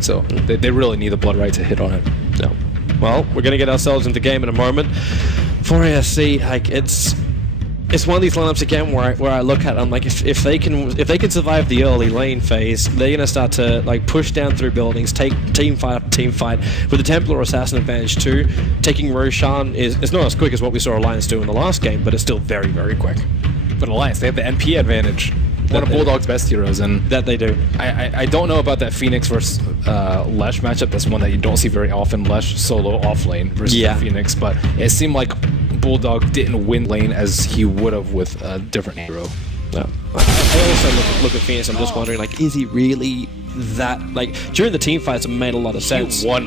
So they really need the Blood Right to hit on it. Yeah. Well, we're going to get ourselves into game in a moment. For ASC, like it's one of these lineups again where I look at it, I'm like, if they can survive the early lane phase, they're going to start to like push down through buildings, take team fight after team fight with the Templar Assassin advantage too. Taking Roshan is not as quick as what we saw Alliance do in the last game, but it's still very, very quick. But Alliance, they have the NP advantage. One of Bulldog's best heroes, and that they do. I don't know about that Phoenix versus Lesh matchup. That's one that you don't see very often. Lesh solo off lane versus Phoenix, but it seemed like Bulldog didn't win lane as he would have with a different hero. Yeah. I also look at Phoenix. I'm just wondering, like, is he really that? Like during the team fights, it made a lot of sense. He won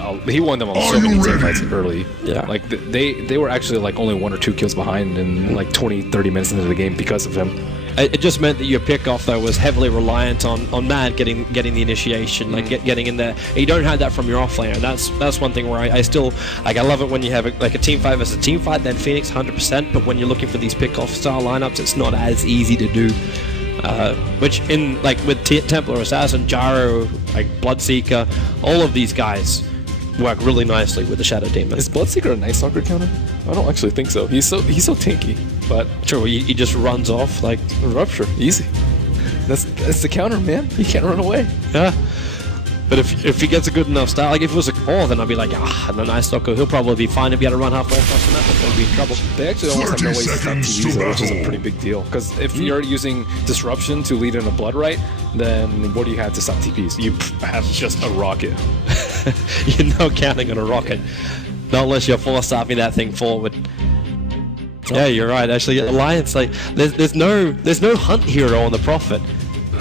them on so many team fights early. Yeah. Like they were actually like only 1 or 2 kills behind in like 20-30 minutes into the game because of him. It just meant that your pickoff though was heavily reliant on Mad getting the initiation, like getting in there. And you don't have that from your offlaner. That's one thing where I still like. I love it when you have like a team fight versus a team fight. Then Phoenix 100%. But when you're looking for these pickoff style lineups, it's not as easy to do. Which in like with Templar Assassin, Gyro, like Bloodseeker, all of these guys work really nicely with the Shadow Demon. Is Bloodseeker a Night Stalker counter? I don't actually think so. He's so tanky. But true, he just runs off like Rupture, easy. That's the counter, man. He can't run away. Yeah. But if he gets a good enough start, like if it was a core, then I'd be like, the Night Stalker, he'll probably be fine to be able to run halfway across the map before he'll be in trouble. They actually almost have no way to stop TVs, though, which is a pretty big deal. Because if you're using Disruption to lead in a Blood Right, then what do you have to stop TPs? You have just a rocket. You're not counting on a rocket. Not unless you're force stopping that thing forward. Yeah, you're right. Actually, Alliance, like, there's no hunt hero on the Prophet.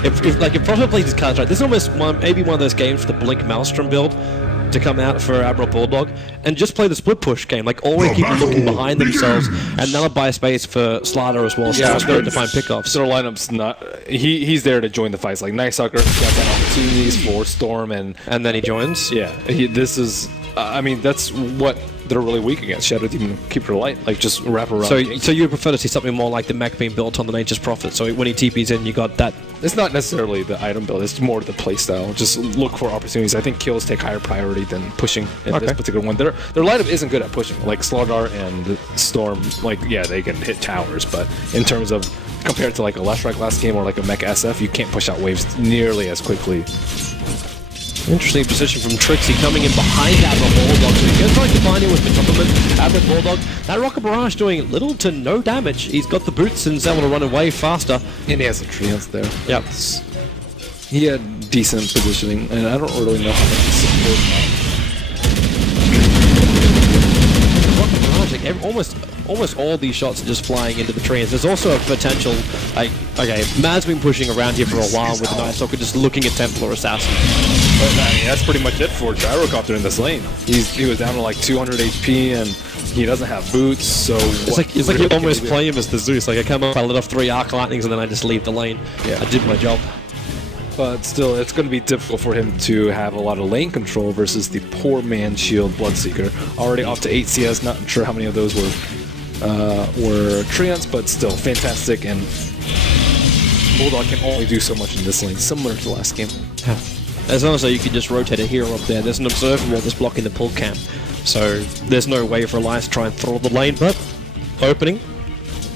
If Prophet plays his cards right, there's almost maybe one of those games for the Blink Maelstrom build to come out for AdmiralBulldog and just play the split push game. Like always keep looking behind themselves and now buy space for Slaughter as well. So it's good to find pickoffs. Their lineup's not. He's there to join the fights. Like Night Stalker got that opportunities for Storm and then he joins. Yeah, this is. I mean, that's what they're really weak against. Shadow Demon, Keeper Light, like just wrap around. So you prefer to see something more like the mech being built on the Nature's Prophet. So when he TPs in, you got that. It's not necessarily the item build. It's more the playstyle. Just look for opportunities. I think kills take higher priority than pushing in this particular one. Their lineup isn't good at pushing. Like Slaughter and Storm, like yeah, they can hit towers, but in terms of compared to like a Last Strike last game or like a mech SF, you can't push out waves nearly as quickly. Interesting position from Trixie coming in behind AdmiralBulldog. So he's going to try to combine him with the compliment. AdmiralBulldog, that Rocket Barrage doing little to no damage. He's got the boots and is able to run away faster. And he has a Treants there. Yep. He had decent positioning, and I don't really know how much he's supported. Like almost all these shots are just flying into the trees. There's also a potential, like, okay, Mad's been pushing around here for a while with the Night Stalker, just looking at Templar Assassin. But I mean, that's pretty much it for Gyrocopter in this lane. He was down to like 200 HP, and he doesn't have boots, so... It's like you almost play him as the Zeus. Like, I come up, I lit off 3 Arc Lightnings, and then I just leave the lane. Yeah. I did my job. But still, it's going to be difficult for him to have a lot of lane control versus the poor man shield Bloodseeker. Already off to 8 CS, not sure how many of those were Treants, but still fantastic, and Bulldog can only do so much in this lane, similar to the last game. Yeah. As also, you can just rotate a hero up there. There's an observer wall that's blocking the pull camp, so there's no way for Alliance to try and throttle the lane, but opening.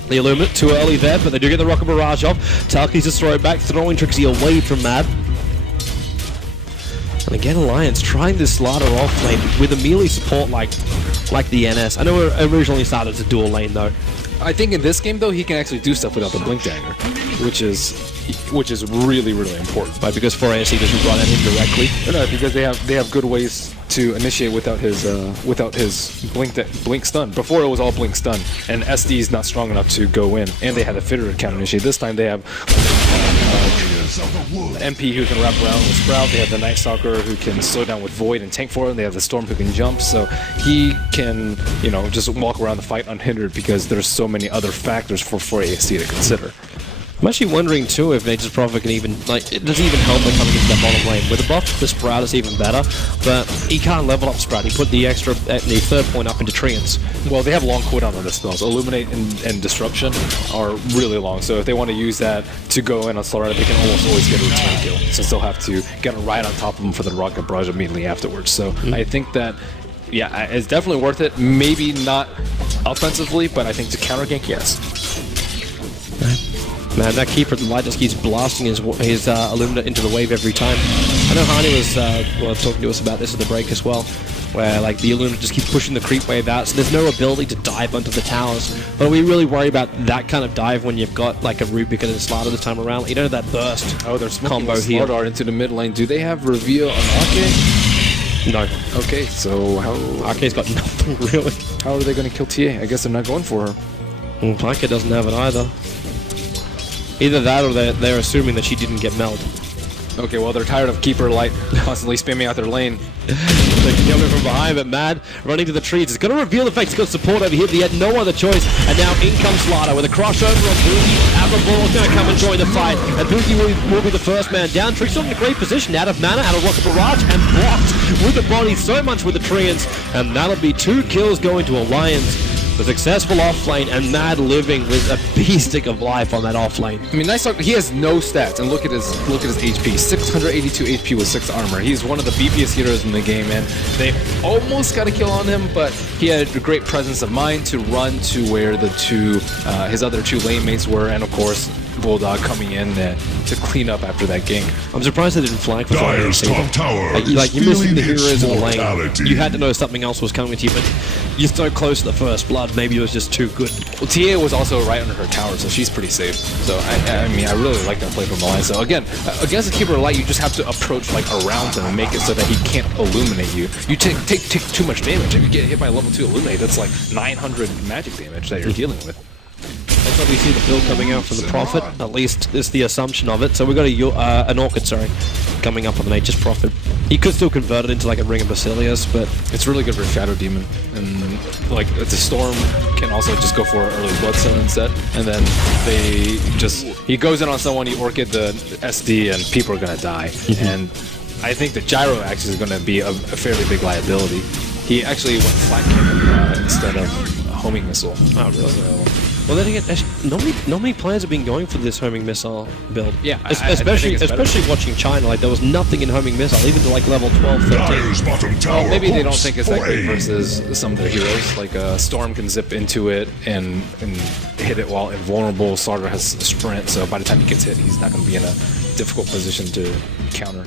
The Illuminate too early there, but they do get the Rocket Barrage off. Talkies just throw it back, throwing Trixie away from Mad. And again, Alliance trying this Slaughter off lane with a melee support like the NS. I know it originally started as a dual lane though. I think in this game though, he can actually do stuff without the Blink Dagger, which is really, really important. Right, because 4ASC doesn't run at him directly. No, because they have good ways to initiate without his blink stun. Before it was all blink stun, and SD is not strong enough to go in, and they had a fitter to counter initiate. This time they have MP who can wrap around with Sprout. They have the Night Stalker who can slow down with Void and tank for it. And they have the Storm who can jump, so he can just walk around the fight unhindered because there's so many other factors for 4ASC to consider. I'm actually wondering too if Nature's Prophet can even, like, it doesn't even help by coming into that bottom lane. With a buff, the Sprout is even better, but he can't level up Sprout. He put the third point up into Treants. Well, they have long cooldown on the spells. Illuminate and Disruption are really long, so if they want to use that to go in on Slaughter, they can almost always get a return kill, since they'll have to get right on top of them for the Rocket Barrage immediately afterwards. So I think that, yeah, it's definitely worth it. Maybe not offensively, but I think to counter gank, yes. Man, that Keeper Light just keeps blasting his Illumina into the wave every time. I know Hani was talking to us about this at the break as well, where like the Illumina just keeps pushing the creep wave out, so there's no ability to dive onto the towers. But we really worry about that kind of dive when you've got like a Rubik and a Slaughter this time around. Like, you don't have that burst they're smoking combo here. Slaughter into the mid lane. Do they have reveal on Ake? No. Okay, so how... Ake's got nothing really. How are they going to kill TA? I guess they're not going for her. Pike doesn't have it either. Either that or they're assuming that she didn't get meld. Okay, well, they're tired of Keeper Light constantly spamming out their lane. They're coming from behind, but Mad running to the trees. It's going to reveal the fact he's got support over here, but he had no other choice. And now in comes Slaughter with a crossover on Boogie. AdmiralBulldog's going to come and join the fight. And Boogie will be the first man down. Tree's not in a great position, out of mana, out of Rocket Barrage, and blocked with the body so much with the Treants. And that'll be 2 kills going to Alliance. The successful offlane, and Mad living with a beastic of life on that offlane. I mean, nice talk. He has no stats, and look at his HP. 682 HP with 6 armor. He's one of the beefiest heroes in the game, and they almost got a kill on him, but he had a great presence of mind to run to where the his other 2 lane mates were, and of course, Bulldog coming in to clean up after that gank. I'm surprised they didn't flank for Dire's top tower like you're missing the heroes in the lane. You had to know something else was coming to you, but you're so close to the first blood. Maybe it was just too good. Well, TA was also right under her tower, so she's pretty safe. So I mean, I really like that play from the line. So again, against a Keeper Light, you just have to approach like around him and make it so that he can't illuminate you. You take too much damage. If you get hit by level 2 illuminate, that's like 900 magic damage that you're dealing with. That's why we see the build coming out from the Prophet. At least it's the assumption of it. So we've got an Orchid, coming up on the Nature's Prophet. He could still convert it into like a Ring of Basilius, but it's really good for Shadow Demon. And like the Storm can also just go for early Bloodstone instead. And then he goes in on someone, he Orchid the SD, and people are gonna die. And I think the Gyro Axe is gonna be a fairly big liability. He actually went Flat Cannon instead of Homing Missile. Oh, really? So, well, then again, not many players have been going for this homing missile build. Yeah, especially watching China. Like there was nothing in homing missile, even to like level 12, 13. Well, maybe they don't think it's that great versus some of their heroes. Like Storm can zip into it and hit it while invulnerable. Slaughter has a sprint, so by the time he gets hit, he's not going to be in a difficult position to counter.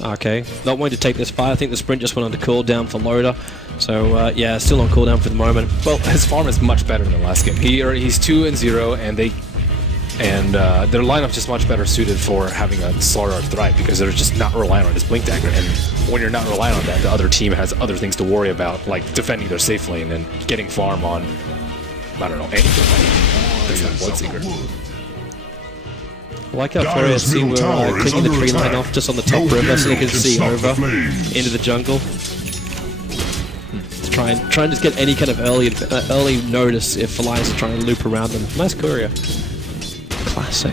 Okay, not wanting to take this fight. I think the sprint just went under cooldown for Loader. So yeah, still on cooldown for the moment. Well, his farm is much better than last game. He's 2-0, and their lineup just much better suited for having a Slaughter thrive because they're just not relying on his Blink Dagger. And when you're not relying on that, the other team has other things to worry about, like defending their safe lane and getting farm on, I don't know, anything. That's not Bloodseeker. I like how Fourier were clicking the tree line off just on the top river so they can see over into the jungle. Try and just get any kind of early notice if Alliance are trying to loop around them. Nice courier. Classic.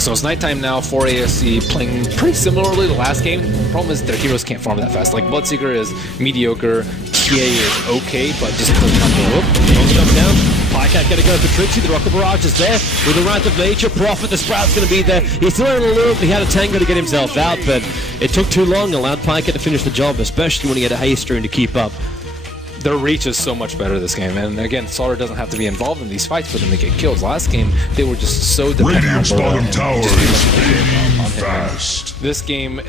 So it's nighttime now, 4 ASC, playing pretty similarly to the last game. The problem is their heroes can't farm that fast. Like, Bloodseeker is mediocre, TA is okay, but just doesn't have the whoop. Down. Pycat gonna go for Trixie, the Rocket Barrage is there. With the Wrath of Nature, Prophet, the Sprout's gonna be there. He's still in a loop, he had a Tango to get himself out, but it took too long, allowed Pycat to finish the job, especially when he had a Haystream to keep up. Their reach is so much better this game, and again, Slaughter doesn't have to be involved in these fights for them to get kills. Last game, they were just so dependent on bottom tower is fading fast. This game,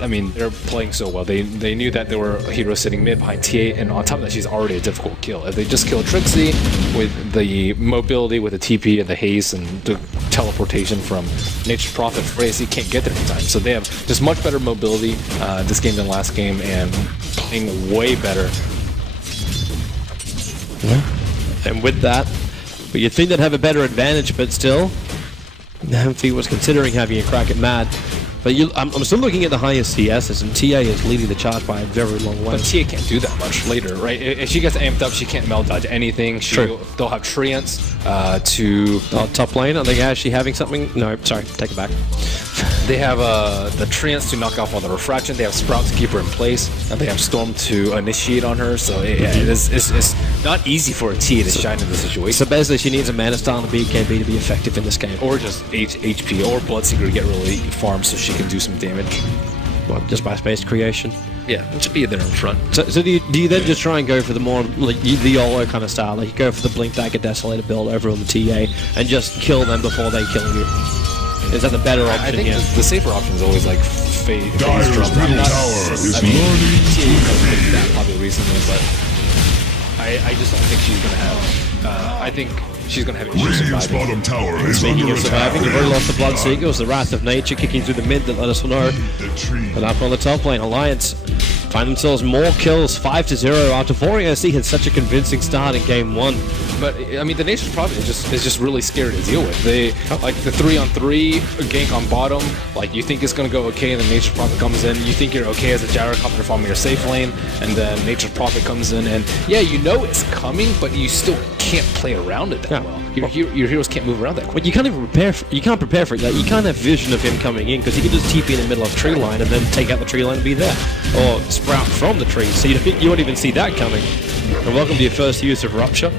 I mean, they're playing so well. They knew that there were heroes sitting mid behind TA, and on top of that, she's already a difficult kill. If they just kill Trixie with the mobility, with the TP and the haste and the teleportation from Nature's Prophet, Frazy can't get there in time. So they have just much better mobility this game than last game, and playing way better. And with that, but you'd think they'd have a better advantage, but still, Hemphy was considering having a crack at Mad. But I'm still looking at the highest CSs, and TA is leading the charge by a very long way. But TA can't do that much later, right? If she gets amped up, she can't melt dodge anything. They'll have treants to... top lane, are they actually having something? No, sorry, take it back. They have the treants to knock off all the refraction. They have Sprout to keep her in place, and they have Storm to initiate on her. So it's not easy for a Tia to shine in this situation. So basically, she needs a Mana Star and a BKB to be effective in this game. Or just HP or Bloodseeker to get really farmed so she can do some damage. What, just by space creation? Yeah, it should be there in front. So do you then just try and go for the more, like, the YOLO kind of style? Like, you go for the Blink Dagger Desolator build over on the TA and just kill them before they kill you? Is that the better option? I think the safer option is always like phase drum. Middle tower is learning picked that probably recently, but I just don't think she's gonna have. I think she's gonna have issues Radiant's surviving. bottom tower is Speaking under of surviving, you've already lost the Bloodseeker. It was the Wrath of Nature kicking through the mid that let us know. But up on the top lane, Alliance find themselves more kills, 5-0 after 4ASC had such a convincing start in game 1. But I mean, the Nature's Prophet is just really scary to deal with. They like the 3-on-3 gank on bottom. Like you think it's gonna go okay, and then Nature's Prophet comes in. You think you're okay as a gyrocopter farming your safe lane, and then Nature's Prophet comes in, and yeah, you know it's coming, but you still can't play around it that well. Your heroes can't move around that quick. Well, you can't even prepare. You can't prepare for it. Like, you can't have vision of him coming in because he can just TP in the middle of tree line and then take out the tree line and be there, or sprout from the tree. So you won't even see that coming. And welcome to your first use of Rupture.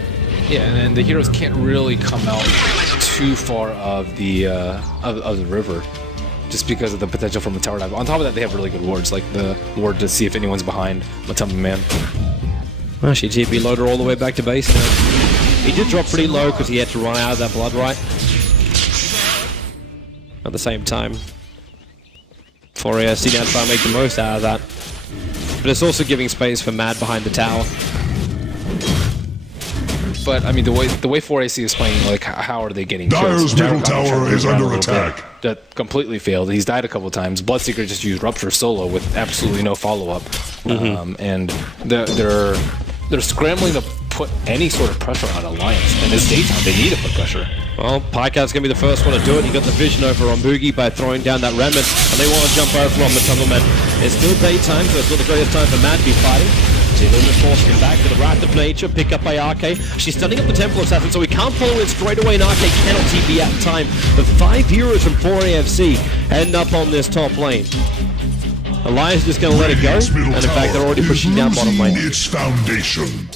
Yeah, and the heroes can't really come out too far of the river, just because of the potential from a tower dive. On top of that, they have really good wards, like the ward to see if anyone's behind Matumba Man. Actually, TP loader all the way back to base now. He did drop pretty low because he had to run out of that blood right. At the same time, 4ASC now try and make the most out of that. But it's also giving space for Mad behind the tower. But I mean, the way 4AC is playing, like, how are they getting Dyer's kills? middle tower is under attack. That completely failed. He's died a couple times. Bloodseeker just used Rupture solo with absolutely no follow-up, and they're scrambling to put any sort of pressure on Alliance. And it's daytime; they need to put pressure. Well, Pycat's going to be the first one to do it. He got the vision over on Boogie by throwing down that remnant, and they want to jump over on the Tumbleman. It's still daytime, so it's not the greatest time for Matt to be fighting. Luna forcing him back to the Wrath of Nature, pick up by RK. She's stunning up the Temple Assassin, so we can't follow it straight away, and RK cannot TP at the time. The 5 heroes from 4AFC end up on this top lane. Alliance is just going to let it go, and in fact they're already pushing down bottom lane. Its foundation.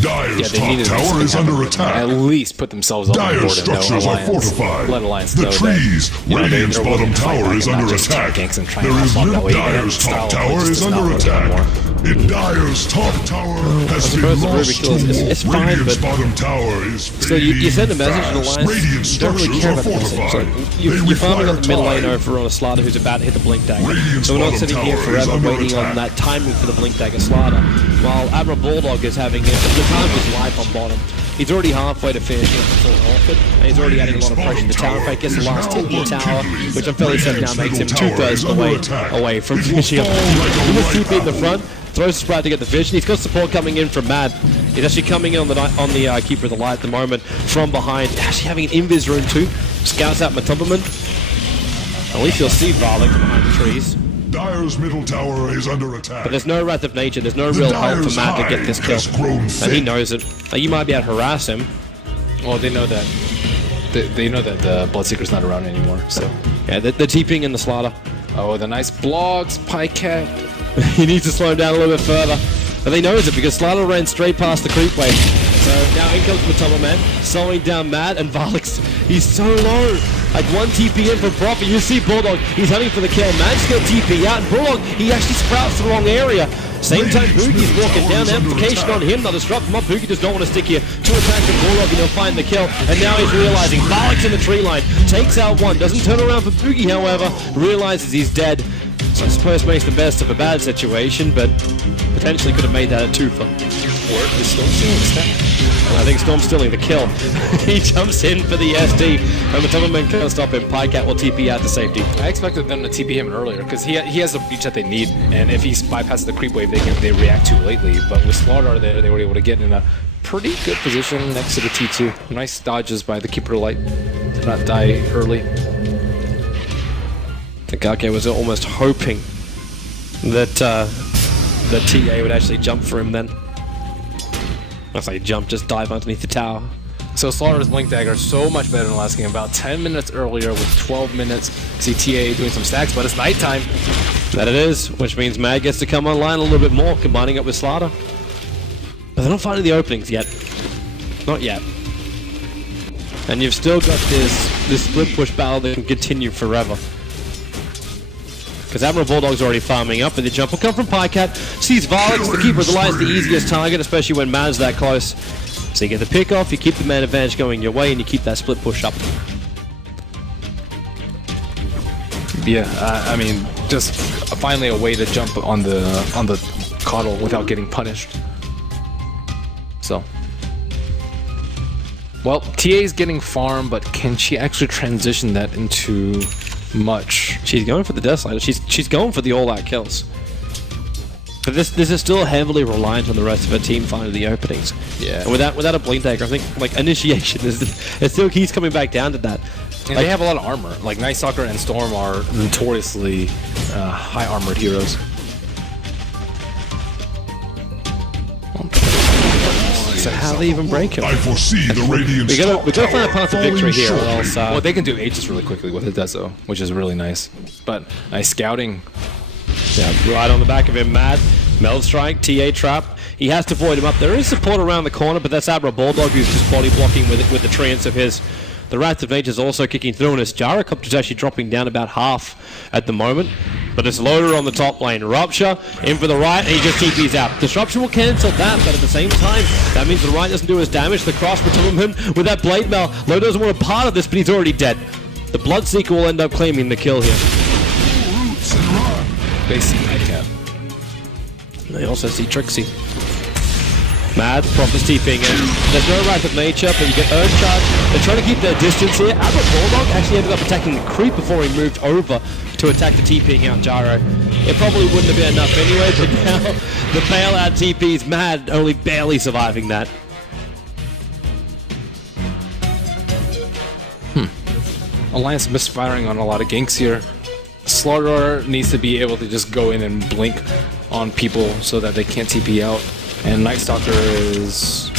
Dyer's they top tower is under attack. At least put themselves on the board. Dyer's structures are fortified. Let Alliance the know trees. that, Radiant's they're bottom tower is under attack. There is no Dyer's top tower is under attack. Dyer's top tower has been lost to it's fine, Radiant's but bottom tower is so you send a message to Alliance. Radiant Don't really care about the fortified. message. You're farming on the mid lane over on a Slaughter who's about to hit the Blink Dagger. So we're not sitting here forever waiting on that timing for the Blink Dagger Slaughter. While AdmiralBulldog is having the time of his life on bottom. He's already halfway to finishing up the full Orchid, and he's already adding a lot of pressure to the tower. In fact, gets the last hit in the tower, which I'm fairly certain now makes him 2/3 of the way away from finishing up. He was TP in the front, throws the Sprout to get the vision. He's got support coming in from Mad. He's actually coming in on the Keeper of the Light at the moment from behind. Actually having an invis rune too. Scouts out Matumberman. At least you'll see Varlic behind the trees. Dyer's middle tower is under attack. But there's no Wrath of Nature, there's no real help for Matt to get this kill. And he knows it. Like, you might be able to harass him. Well, they know that. They know that the Bloodseeker's not around anymore, so... Yeah, they're TPing in the Slaughter. Oh, the nice blocks, Pycat. He needs to slow him down a little bit further. But he knows it because Slaughter ran straight past the creep wave. So now in comes Matumba Man, slowing down Matt, and Varlix, he's so low. Like one TP in for Profit. You see Bulldog, he's hunting for the kill. Matt's got TP out, and Bulldog, he actually sprouts the wrong area. Same time Boogie's walking down, amplification on him, they'll disrupt him up. Boogie does not want to stick here. 2 attacks from Bulldog and he'll find the kill. And now he's realizing Varlix in the tree line, takes out one, doesn't turn around for Boogie, however, realizes he's dead. So I suppose makes the best of a bad situation, but potentially could have made that a twofer. Is Storm stealing the stack? I think Storm's stealing the kill. He jumps in for the SD, and the Tumbleman can't stop him. Pycat will TP out to safety. I expected them to TP him earlier, because he has the reach that they need, and if he bypasses the creep wave, they react too lately. But with Slaughter there, they were able to get in a pretty good position next to the T2. Nice dodges by the Keeper of Light to not die early. think Arke was almost hoping that the TA would actually jump for him then. I say jump, just dive underneath the tower. So Slaughter's Blink Dagger so much better than last game. About 10 minutes earlier with 12 minutes. See TA doing some stacks, but it's nighttime. That it is, which means Mad gets to come online a little bit more, combining it with Slaughter. But they're not finding the openings yet. Not yet. And you've still got this split push battle that can continue forever. Because AdmiralBulldog's already farming up, and the jump will come from Pycat. Sees Varlix, the keeper of the line, is the easiest target, especially when Mad's that close. So you get the pick off, you keep the man advantage going your way, and you keep that split push up. Yeah, I mean, just finally a way to jump on the coddle without getting punished. So, well, TA's getting farm, but can she actually transition that into much? She's going for the Death Slider. She's going for the all-out kills. But this is still heavily reliant on the rest of her team finding the openings. Yeah. And without a Blink Dagger, I think like initiation it still keeps coming back down to that. And they have a lot of armor. Like Night Stalker and Storm are notoriously high armored heroes. So how do they even break him? I foresee the Radiant we gotta find a path to victory here, or else. Well, they can do Aegis really quickly with it, though, which is really nice. But nice scouting. Yeah, right on the back of him, Mad. Meld Strike, TA Trap. He has to void him up. There is support around the corner, but that's AdmiralBulldog who's just body blocking with the treants of his. The Wrath of Nature is also kicking through, and his Gyrocopter is actually dropping down about half at the moment. But it's Loader on the top lane. Rupture in for the right, and he just TP's out. Disruption will cancel that, but at the same time, that means the right doesn't do his damage. The cross will him with that Blade Mail. Loader doesn't want a part of this, but he's already dead. The Bloodseeker will end up claiming the kill here. They see Nightcap. They also see Trixie. Mad, Prophet's TPing in. There's no Wrath of Nature, but you get Urge Charge. They're trying to keep their distance here. AdmiralBulldog actually ended up attacking the creep before he moved over to attack the TPing out Gyro. It probably wouldn't have been enough anyway, but now the bailout TP's Mad only barely surviving that. Alliance misfiring on a lot of ganks here. Slaughter needs to be able to just go in and blink on people so that they can't TP out. And Night Stalker is...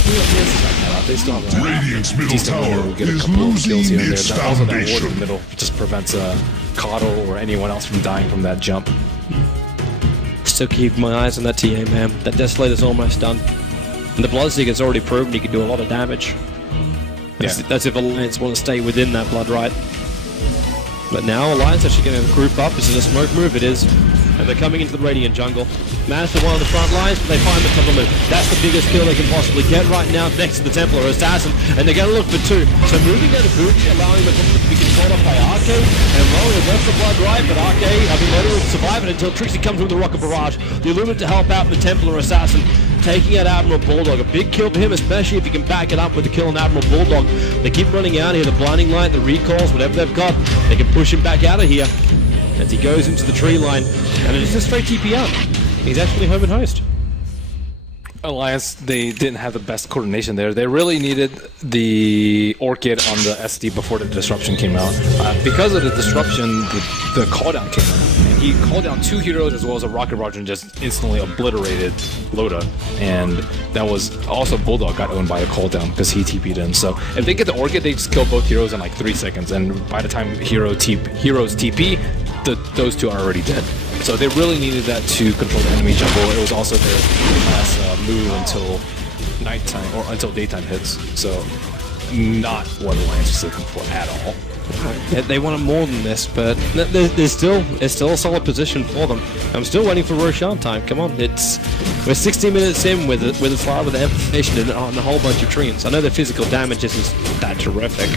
They still have Radiant's middle tower get a is couple of kills here and there. losing its Also, that ward in foundation. the middle just prevents Coddle or anyone else from dying from that jump. Still keep my eyes on that TA, man. That Desolator's almost done. And the Bloodseeker's already proven he can do a lot of damage. That's if Alliance want to stay within that Blood Right. But now Alliance actually going to group up. This is a smoke move, it is. And they're coming into the Radiant jungle. Managed to one of the front lines, but they find the Templar. That's the biggest kill they can possibly get right now next to the Templar Assassin. And they're going to look for two. So moving down to Booty, allowing the Templar to be controlled up by Arke. And Rowan left the Blood Right, but Arke, Loader will survive it until Trixie comes with the Rocket Barrage. The Illuminate to help out the Templar Assassin. Taking out AdmiralBulldog. A big kill for him, especially if he can back it up with the kill on AdmiralBulldog. They keep running out here. The Blinding Light, the recalls, whatever they've got, they can push him back out of here as he goes into the tree line. And it's just straight TP out. He's actually home and host. Alliance, they didn't have the best coordination there. They really needed the Orchid on the SD before the disruption came out. Because of the disruption, the cooldown came out. And he called down two heroes as well as a Rocket Roger and just instantly obliterated Loda. And that was also Bulldog got owned by a cooldown because he TP'd in. So if they get the Orchid, they just kill both heroes in like 3 seconds. And by the time heroes TP, those two are already dead. So they really needed that to control the enemy jungle. It was also their last move until nighttime or until daytime hits. So not what Alliance was looking for at all. They wanted more than this, but it's still a solid position for them. I'm still waiting for Roshan time. Come on, we're 60 minutes in with a slide with the information on a whole bunch of treants. I know the physical damage isn't that terrific.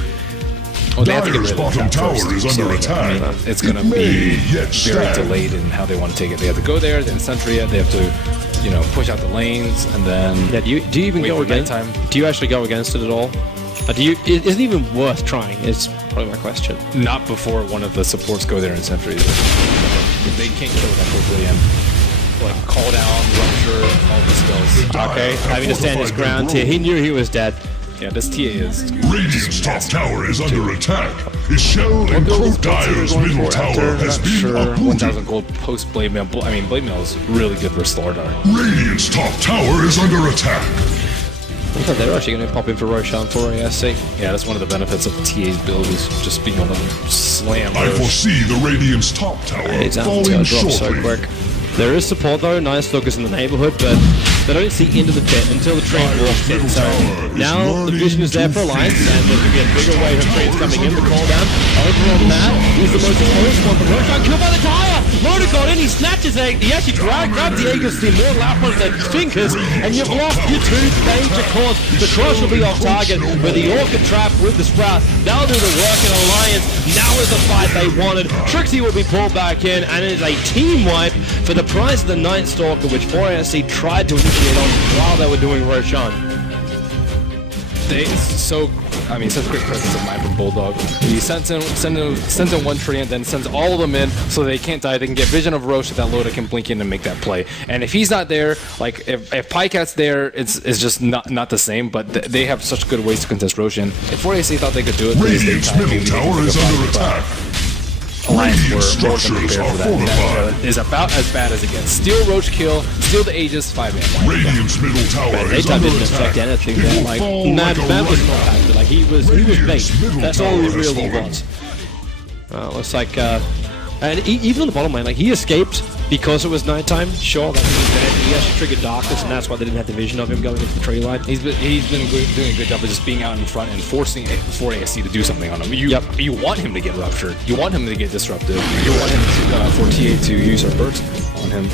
Well, they have to get Dyer's rid of bottom that tower first, is under so, attack. I mean, it's going to It may be yet very stand. delayed in how they want to take it. They have to go there, then sentry it. They have to, you know, push out the lanes, and then Yeah, do you even wait go for against? nighttime. Do you actually go against it at all? Is it even worth trying? Is probably my question. Not before one of the supports go there and sentry. They can't kill it that quickly and like call down, rupture, all these spells. Okay, having to stand his ground here. He knew he was dead. Yeah, this TA is... Radiant's top tower is under attack. His shell and Crocodyle's middle tower has been uprooted. 1,000 gold post Blade Mail. I mean, Blade Mail is really good for Slardar. Radiant's top tower is under attack. I thought they were actually going to pop in for Roshan for ASC. Yeah, that's one of the benefits of TA's build is just being able to slam I foresee the Radiant's top tower falling shortly. So quick. There is support though, Nice Stalkers in the neighborhood, but they don't see into the pit until the train walks in. So now the vision is there for Alliance, and there's going to be a bigger wave of trains coming in. The call down over on Matt. He's the most exposed one, but Roshan killed by the tire. Loader got in, he snatches it. He actually grabs the Aegis, the Immortal Outpost and Fingers, and you've lost your two major cores. The Crush will be off target with the Orchid Trap with the Sprout. They'll do the work in Alliance. Now is the fight they wanted. Trixie will be pulled back in, and it is a team wipe for the price of the Night Stalker, which 4ASC tried to initiate on while they were doing Roshan. Such great presence of AdmiralBulldog. He sends in one tree and then sends all of them in so they can't die. They can get vision of Roche so that Loda can blink in and make that play. And if he's not there, like if Pycat's there, it's just not the same. But they have such good ways to contest Roshan. If 4AC thought they could do it, Radiant's middle tower is under attack. Alliance Radiant were more than structures prepared are for that. fortified. That is about as bad as it gets. Steal Roach kill, steal the Aegis, 5-man. Radiant's middle tower is Daytime under didn't affect attack. anything It there. will Like, fall Matt like a was rock. not impacted. Like, he was Radiant's bait. middle That's all he tower has really fallen. was. Looks like, and even on the bottom lane, like, he escaped because it was nighttime. Sure, that means that he actually triggered darkness, and that's why they didn't have the vision of him going into the tree line. He's been doing a good job of just being out in front and forcing 4ASC to do something on him. You want him to get ruptured. You want him to get disrupted. You want him to, for TA to use her burst on him.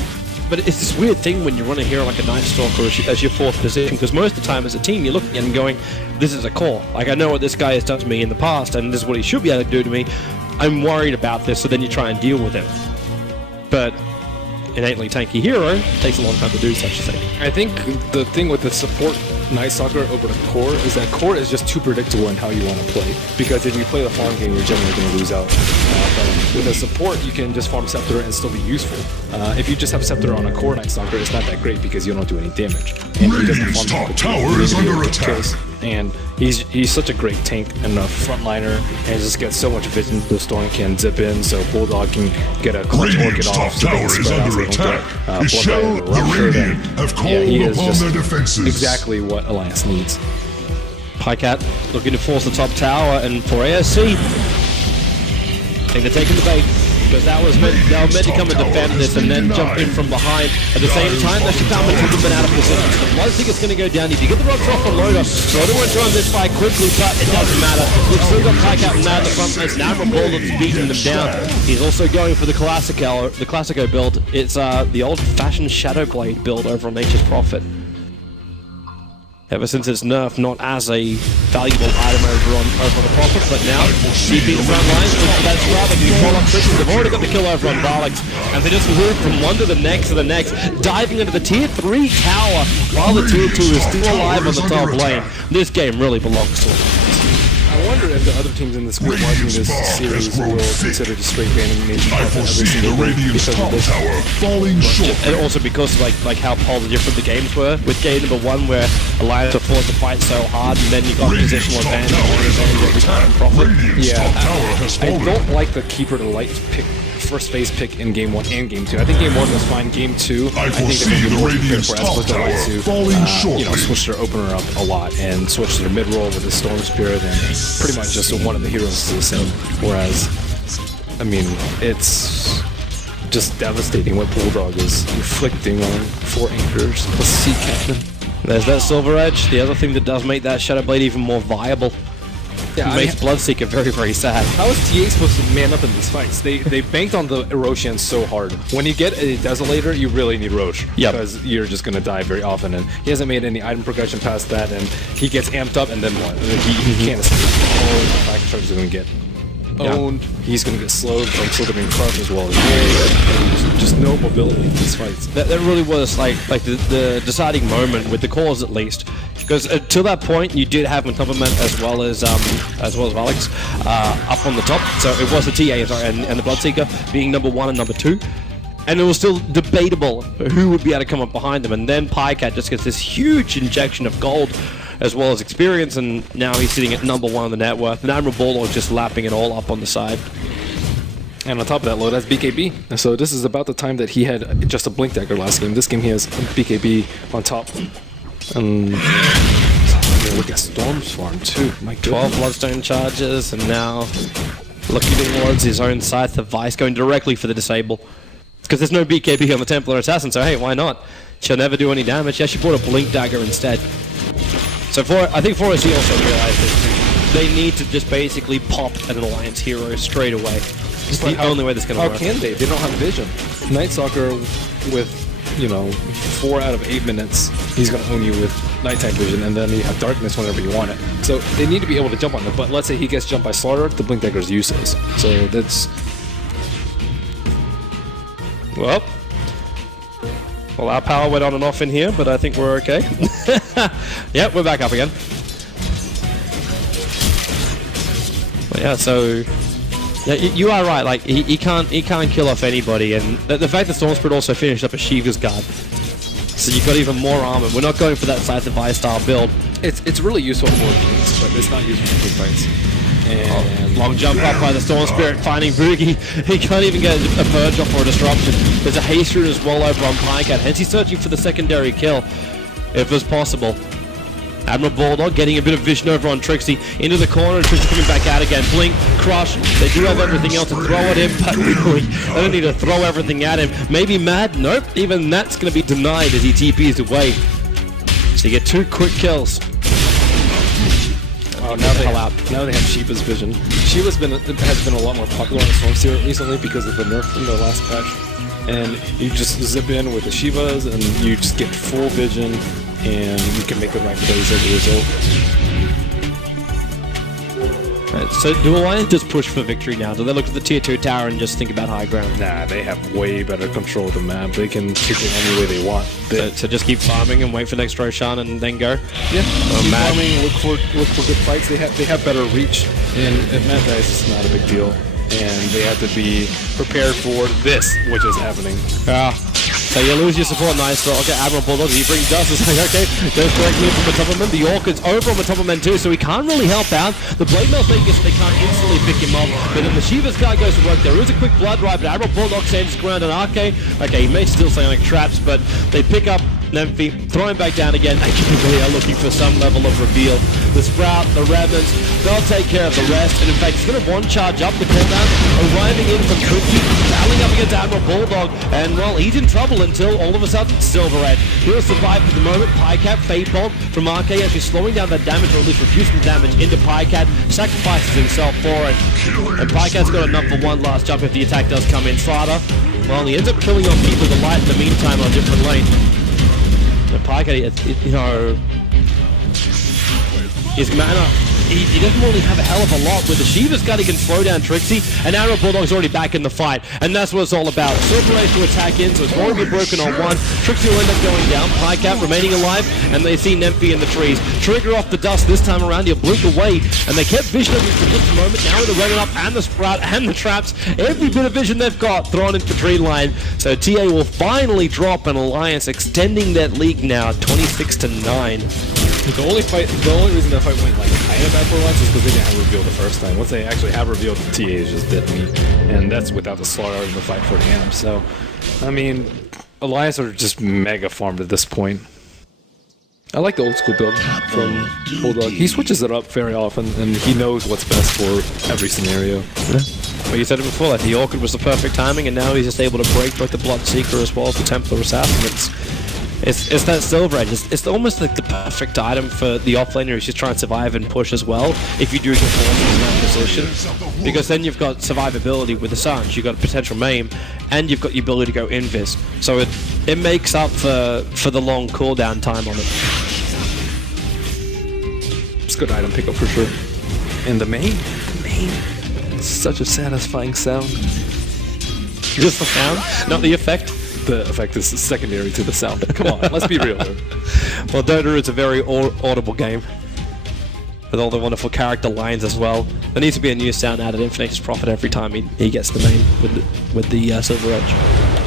But it's this weird thing when you run a hero like a Night Stalker as your fourth position, because most of the time as a team you're looking at him going, this is a core. Like, I know what this guy has done to me in the past, and this is what he should be able to do to me. I'm worried about this, so then you try and deal with him. But innately tanky hero takes a long time to do such a thing. I think the thing with the support Night Stalker over the core is that core is just too predictable in how you want to play. Because if you play the farm game, you're generally going to lose out. But with a support, you can just farm Scepter and still be useful. If you just have Scepter on a core Night Stalker, it's not that great because you don't do any damage. And Radiant's top tower is under attack. And he's such a great tank and a frontliner, and just gets so much vision. The Storm can zip in, so Bulldog can get a clutch Orchid off. Radiant's top tower is under attack. His shell, the Radiant, have called upon their defenses. Exactly what Alliance needs. Pycat looking to force the top tower, and for ASC, I think they're taking the bait. Because they were meant to come and defend this and then jump in from behind. At the same time, they should come and put them out of position. The Bloodseeker's going to go down. If you get the rocks off the Loader, Loader won't join this fight quickly, but it doesn't matter. We've still got Pycat and Mad in the front place. Now AdmiralBulldog's beating them down. He's also going for the Classico build. It's the old-fashioned Shadow Blade build over on Nature's Prophet. Ever since it's nerfed, not as a valuable item over on the Prophet, but now keeping the front lines, that's rather control up Trixie. They've already got the kill over on Barlix, and they just move from one to the next, diving into the tier 3 tower while the tier 2 is still alive on the top lane. This game really belongs to them. I wonder if the other teams in this group watching this series will consider just straight banning Nature's Prophet every single game because of this. Falling short. And also because like how polarly different the games were, with game number 1 where Alliance were forced to fight so hard and then you got positional advantage every time Prophet. Yeah, I don't like the Keeper to Light pick, first phase pick in game 1 and game 2. I think game 1 was fine. Game 2, I think they're going to be more prepared for as opposed to Light to switch their opener up a lot and switch their mid roll with the Storm Spirit and pretty much just one of the heroes to the same. Whereas, I mean, it's just devastating what Bulldog is inflicting on 4 anchors plus Sea Captain. There's that Silver Edge, the other thing that does make that Shadow Blade even more viable. Yeah, it makes Bloodseeker very, very sad. How is TA supposed to man up in these fights? They banked on the Erosian so hard. When you get a Desolator, you really need Roche. Because you're just going to die very often. And he hasn't made any item progression past that. And he gets amped up, and then what? He can't escape. All the back charges are going to get owned. He's going to get slowed from still getting crushed as well. Just no mobility in these fights. That really was like the deciding moment with the cores at least. Because to that point, you did have Mentoverment as well as Alex up on the top. So it was the TA and the Bloodseeker being number 1 and number 2. And it was still debatable who would be able to come up behind them. And then Pycat just gets this huge injection of gold as well as experience, and now he's sitting at #1 on the net worth. And AdmiralBulldog just lapping it all up on the side. And on top of that, low, that's BKB. And so this is about the time that he had just a Blink Dagger last game. This game he has BKB on top. And look at Storm's farm too. My 12 Bloodstone charges, and now looking towards his own Scythe of Vice, going directly for the disable. Because there's no BKB on the Templar Assassin, so hey, why not? She'll never do any damage. She actually brought a Blink Dagger instead. So I think 4SC also realized that they need to just basically pop an Alliance hero straight away. It's the only way that's going to work. How can they? They don't have vision. Night Stalker with, you know, 4 out of 8 minutes, he's going to own you with nighttime vision, and then you have darkness whenever you want it. So they need to be able to jump on it, but let's say he gets jumped by Slaughter, the Blink Dagger is useless. So that's... Well, our power went on and off in here, but I think we're okay. Yep, we're back up again. But yeah, so... Yeah, you are right. Like he can't kill off anybody, and the fact that Storm Spirit also finished up a Shiva's Guard, so you've got even more armor. We're not going for that Scythe of Vice style build. It's really useful for games, but it's not useful for big fights. And long jump up by the Storm Spirit, finding Boogie. He can't even get a purge off or a disruption. There's a haste rune as well over on Pycat, hence he's searching for the secondary kill, if it's possible. AdmiralBulldog getting a bit of vision over on Trixie, into the corner, and Trixie coming back out again. Blink, crush, they do have everything else to throw at him, but really, they don't need to throw everything at him. Maybe Mad? Nope, even that's going to be denied as he TPs away. So you get 2 quick kills. Oh, now they have Shiva's vision. Shiva's has been a lot more popular on the Storm Spirit recently because of the nerf from the last patch. And you just zip in with the Shivas, and you just get full vision, and you can make the rank plays as a result. Right, so do Alliance just push for victory now? Do they look at the tier 2 tower and just think about high ground? Nah, they have way better control of the map. They can take it any way they want. So just keep farming and wait for next Roshan and then go? Yeah, keep farming, look for good fights. They have better reach, and at Mad Dice it's not a big deal. And they have to be prepared for this, which is happening. So you lose your support, nice. Okay, AdmiralBulldog, he brings Dust. It's like, okay, goes directly in from the top of him. The Orchid's over on the top of him too, so he can't really help out. The Blade Mail thing is they can't instantly pick him up, but then the Shiva's Guard goes to work. There is a quick blood right, but AdmiralBulldog sends ground on Arcade. Okay, he may still sound like traps, but they pick up Nemphy, throw him back down again. They typically are looking for some level of reveal. The Sprout, the Revenants, they'll take care of the rest, and in fact, he's going to one charge up the cooldown, arriving in from Tricky, battling up against AdmiralBulldog, and well, he's in trouble until all of a sudden, Silver Red. He'll survive for the moment. Pycat, Fate Bolt from Arcade, actually slowing down that damage, or at least reducing the damage into Pycat, sacrifices himself for it, and Pycat's got enough for one last jump if the attack does come in. Slaughter, well, he ends up killing off people the light in the meantime on a different lane. The Pycat, you know, his mana, he doesn't really have a hell of a lot. With the Shiva's Guard, he can slow down Trixie, and AdmiralBulldog's already back in the fight, and that's what it's all about. Silver Race to attack in, so it's going to be broken on one. Trixie will end up going down, Pycat remaining alive, and they see Nemphy in the trees. Trigger off the Dust this time around, he'll blink away, and they kept vision of him for just a moment. Now with the Revenant up, and the Sprout, and the Traps, every bit of vision they've got thrown into the tree line. So TA will finally drop an Alliance, extending that league now 26-9. The only reason that fight went like kind of bad for Alliance is because they didn't have reveal the first time. Once they actually have revealed, the TA is just dead meat, and that's without the Slaughter in the fight for the amp. So, I mean, Alliance are just mega farmed at this point. I like the old school build from Bulldog. He switches it up very often, and he knows what's best for every scenario. Yeah. Well, you said it before, like the Orchid was the perfect timing, and now he's just able to break both the Bloodseeker as well as the Templar Assassin. It's that Silver Edge. It's almost like the perfect item for the offlaner who's just trying to survive and push as well, if you do get forced in that position. Because then you've got survivability with the Sanj, you've got potential maim, and you've got the ability to go invis. So it makes up for the long cooldown time on it. It's a good item pickup for sure. And the main, such a satisfying sound. Just the sound, not the effect. The effect is secondary to the sound. Come on, let's be real here. Well, Dota is a very audible game, with all the wonderful character lines as well. There needs to be a new sound added in for Nature's Prophet every time he gets the main with the Silver Edge.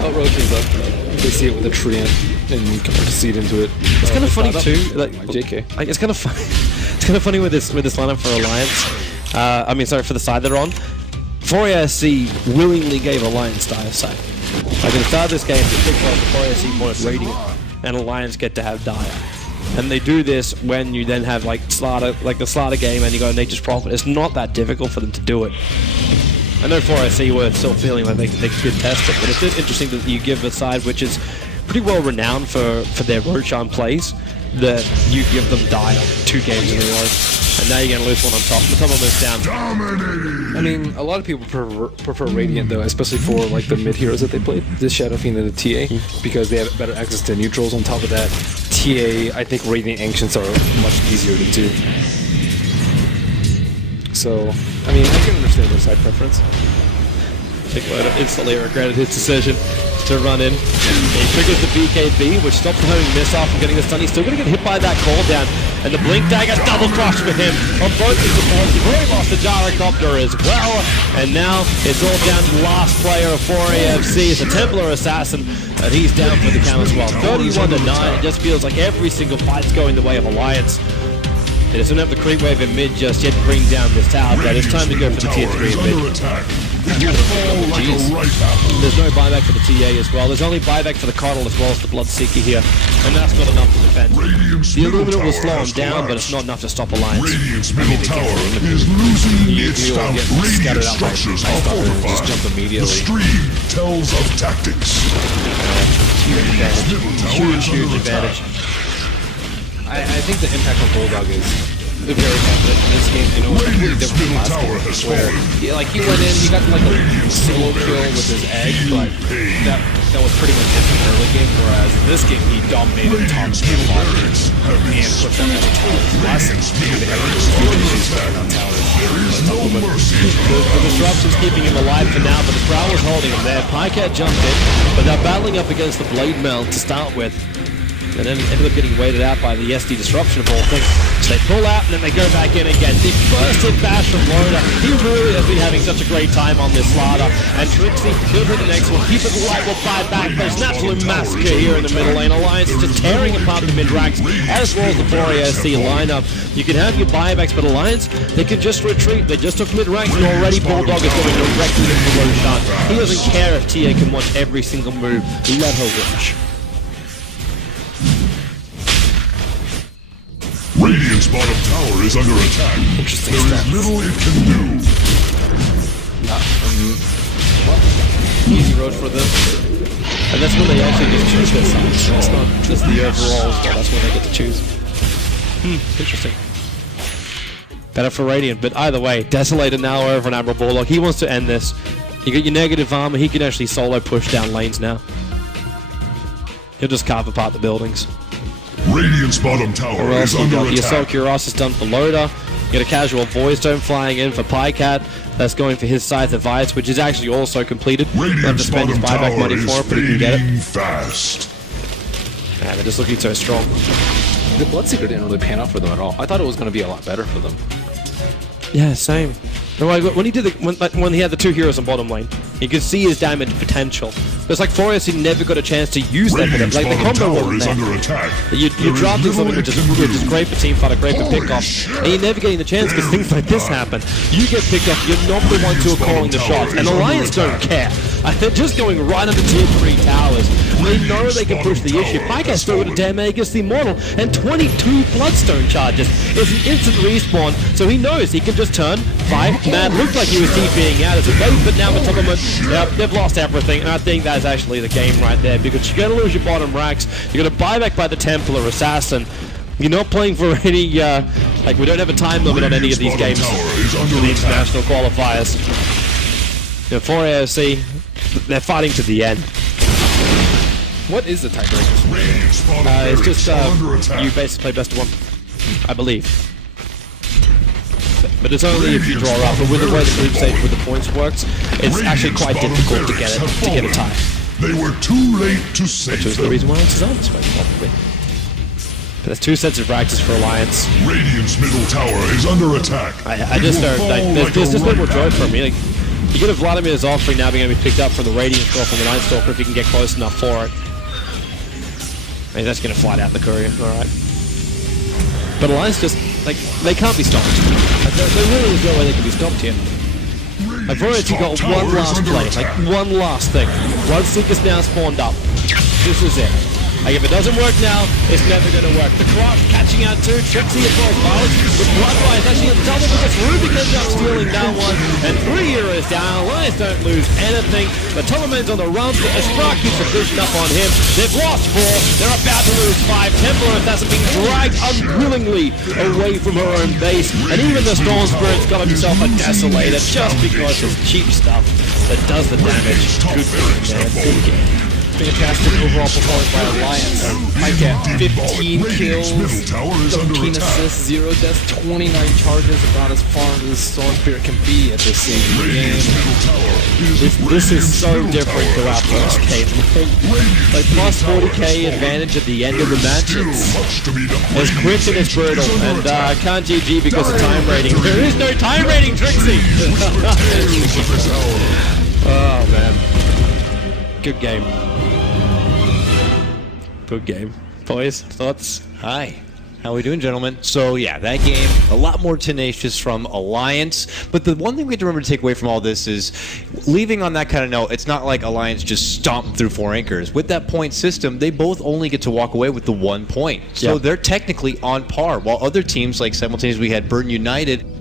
Oh, Roach is up. they see it with a treant and you can proceed into it. It's kind of funny too. Like JK. Like, it's kind of funny. It's kind of funny with this lineup for Alliance. I mean, sorry, for the side they're on. 4ASC willingly gave Alliance Dire Sight. Like at the start of this game, the big part of 4ASC wanted Radiant, and Alliance get to have Dire. And they do this when you then have like the Slaughter game, and you go Nature's Prophet. It's not that difficult for them to do it. I know 4SC were still feeling like they could test it, but it's just interesting that you give a side which is pretty well renowned for their Roshan plays, that you give them Dire 2 games in a row, and now you're going to lose one on top. The top almost down. Dominating. I mean, a lot of people prefer Radiant though, especially for like the mid heroes that they played, the Shadow Fiend and the TA, because they have better access to neutrals. On top of that, TA, I think Radiant Ancients are much easier to do. So, I mean, I can understand their side preference. Pickloader instantly regretted his decision to run in. He triggers the BKB, which stops him having missile from getting the stun. He's still going to get hit by that call down, and the Blink Dagger's double crushed for him on both his supports. He's already lost the Gyrocopter as well, and now it's all down to the last player of 4AFC. It's a Templar Assassin, and he's down for the count as well. 31-9. It just feels like every single fight's going the way of Alliance. It doesn't have the creep wave in mid just yet to bring down this tower, but it's time to go for the tier 3 in mid. There's no buyback for the TA as well. There's only buyback for the Coddle as well as the Bloodseeker here, and that's not enough to defend. The Illuminate will slow him down, but it's not enough to stop Alliance. Radiant's middle tower is losing its stout. Radiant structures are fortified. Just jump immediately. The stream tells of tactics. Huge advantage. I think the impact on Bulldog is very confident in this game. You know, it's completely different from last game, where he went in, he got like a solo kill with his egg, but that was pretty much it in the early game. Whereas in this game, he dominated top skill and put them at the top. Last game, they had huge issues on towers. The disruption's keeping him alive for now, but the Prowl was holding him there. Pycat jumped in, but they're battling up against the Blade Meld to start with. And then ended up getting weighted out by the SD disruption of all things. So they pull out and then they go back in again. The first hit bash from Loda. He really has been having such a great time on this Slaughter. And Trixie, he'll hit the next one. Keep it alive, will fight back. There's an absolute massacre here in the middle lane. Alliance is just tearing apart the mid-ranks, as well as the 4ASC lineup. You can have your buybacks, but Alliance, they can just retreat. They just took mid-ranks, and already Bulldog is going directly into Roshan. He doesn't care if TA can watch every single move. Let her watch. Radiant's bottom tower is under attack. Interesting There is little it can do. Easy road for them. And that's when they actually just choose their sides. It's not just the overall, but that's when they get to choose. Interesting. Better for Radiant, but either way, Desolator now over on AdmiralBulldog. He wants to end this. You get your negative armor, he can actually solo push down lanes now. He'll just carve apart the buildings. Radiant's bottom tower is under the Assault attack. Cuirass is done for Loda. You get a casual Void Stone flying in for Pycat. That's going for his Scythe of Vice, which is actually also completed. He'll have to spend his buyback money for it, but he can get it. Fast. Man, they're just looking so strong. The Bloodseeker didn't really pan out for them at all. I thought it was going to be a lot better for them. Yeah, same. When he did when he had the 2 heroes on bottom lane, you could see his damage potential. It's like 4ASC never got a chance to use that. Like the combo wasn't there. You're drafting something which is great for teamfight, great for pickoff, and you're never getting the chance because things like this happen. You get picked off, you're not the ones who are calling the shots, and Alliance don't care. They're just going right under tier 3 towers. They know they can push the issue. Pycat's still with a damn Aegis the Immortal and 22 Bloodstone charges. It's an instant respawn, so he knows he can just turn, fight. Man, looked like he was TPing out as a bait, but now Matubberman, they've lost everything, and I think that's actually the game right there, because you're going to lose your bottom racks, you're going to buy back by the Templar Assassin. You're not playing for any, we don't have a time limit on any of these games for the international qualifiers. You know, 4AOC, they're fighting to the end. What is the tiebreaker? It's just you basically play best of 1, I believe. But it's only if you draw up. But with the way the group stage with the points works, it's actually quite difficult to get a tie. They were too late to save Which was the reason why it's designed this way, probably. But there's 2 sets of practice for Alliance. Radiant's middle tower is under attack. I just don't. There's just no more joy for me. You get a Vladimir's offering now being able to be picked up from the Radiant Stalker from the Night Stalker if you can get close enough for it. mean, that's going to fly out the courier. All right. But Alliance just, like, they can't be stopped. There really is no way they can be stopped here. I've already got one last play, like one last thing. One Seeker's now spawned up. This is it. Like, if it doesn't work now, it's never going to work. The Cross catching out too. Trixie as well as Violence. With Bloodline actually a double because Rubik ends up stealing down one. And 3 heroes down. Alliance don't lose anything. But Tolerman's on the run. A Sprout keeps the vision up on him. They've lost 4. They're about to lose 5. Templar Assassin being dragged unwillingly away from her own base. And even the Storm Spirit's got himself a Desolator just because it's cheap stuff that does the damage. Good game, man. Good game. Fantastic overall performance by Alliance. Mike at 15 kills, 13 assists, 0 deaths, 29 charges, about as far as Storm Spirit can be at this stage of the game. This is so different to our first game. Like plus 40k advantage at the end of the match. It's quick and it's brutal. And can't GG because of time rating. There is no time rating, Trixie! Oh man. Good game. Good game. Boys, thoughts? Hi. How are we doing, gentlemen? So, yeah, that game, a lot more tenacious from Alliance. But the one thing we have to remember to take away from all this is, leaving on that kind of note, it's not like Alliance just stomped through 4 anchors. With that point system, they both only get to walk away with the 1 point. So they're technically on par, while other teams, like simultaneously we had Burton United,